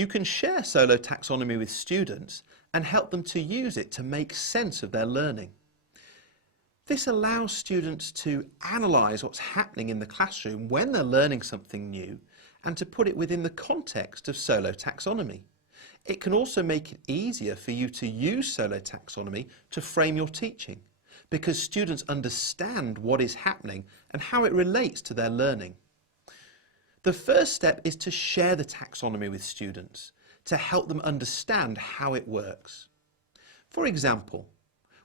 You can share Solo Taxonomy with students and help them to use it to make sense of their learning. This allows students to analyse what's happening in the classroom when they're learning something new and to put it within the context of Solo Taxonomy. It can also make it easier for you to use Solo Taxonomy to frame your teaching, because students understand what is happening and how it relates to their learning. The first step is to share the taxonomy with students to help them understand how it works. For example,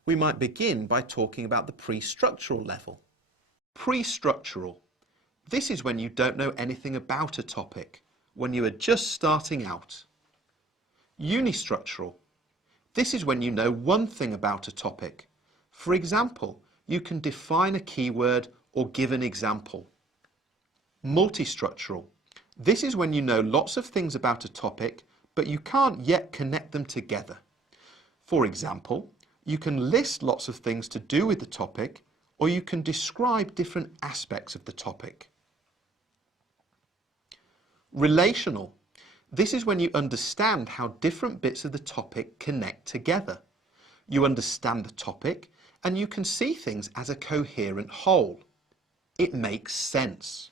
we might begin by talking about the pre-structural level. Pre-structural. This is when you don't know anything about a topic, when you are just starting out. Unistructural. This is when you know one thing about a topic. For example, you can define a keyword or give an example. Multistructural. This is when you know lots of things about a topic, but you can't yet connect them together. For example, you can list lots of things to do with the topic, or you can describe different aspects of the topic. Relational. This is when you understand how different bits of the topic connect together. You understand the topic and you can see things as a coherent whole. It makes sense.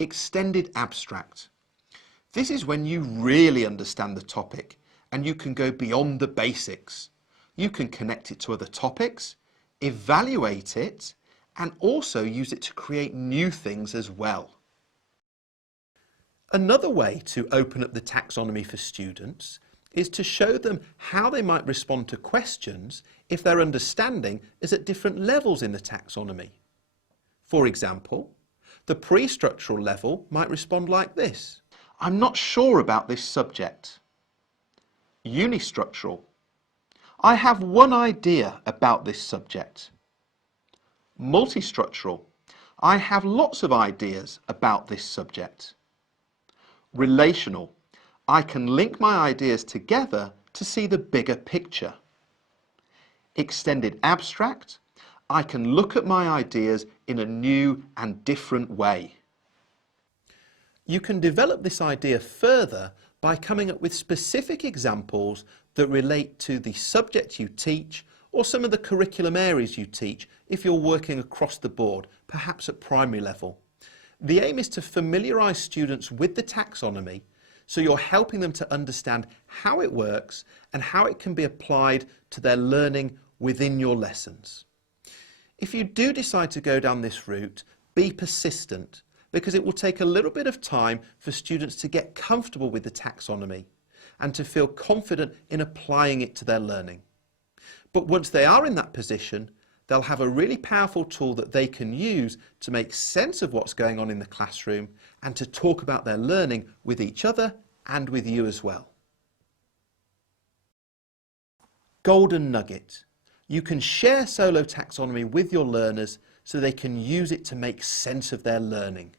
Extended abstract. This is when you really understand the topic and you can go beyond the basics. You can connect it to other topics, evaluate it, and also use it to create new things as well. Another way to open up the taxonomy for students is to show them how they might respond to questions if their understanding is at different levels in the taxonomy. For example, the pre-structural level might respond like this: I'm not sure about this subject. Unistructural. I have one idea about this subject. Multistructural. I have lots of ideas about this subject. Relational. I can link my ideas together to see the bigger picture. Extended abstract. I can look at my ideas in a new and different way. You can develop this idea further by coming up with specific examples that relate to the subject you teach or some of the curriculum areas you teach if you're working across the board, perhaps at primary level. The aim is to familiarise students with the taxonomy so you're helping them to understand how it works and how it can be applied to their learning within your lessons. If you do decide to go down this route, be persistent, because it will take a little bit of time for students to get comfortable with the taxonomy and to feel confident in applying it to their learning. But once they are in that position, they'll have a really powerful tool that they can use to make sense of what's going on in the classroom and to talk about their learning with each other and with you as well. Golden nugget. You can share Solo Taxonomy with your learners so they can use it to make sense of their learning.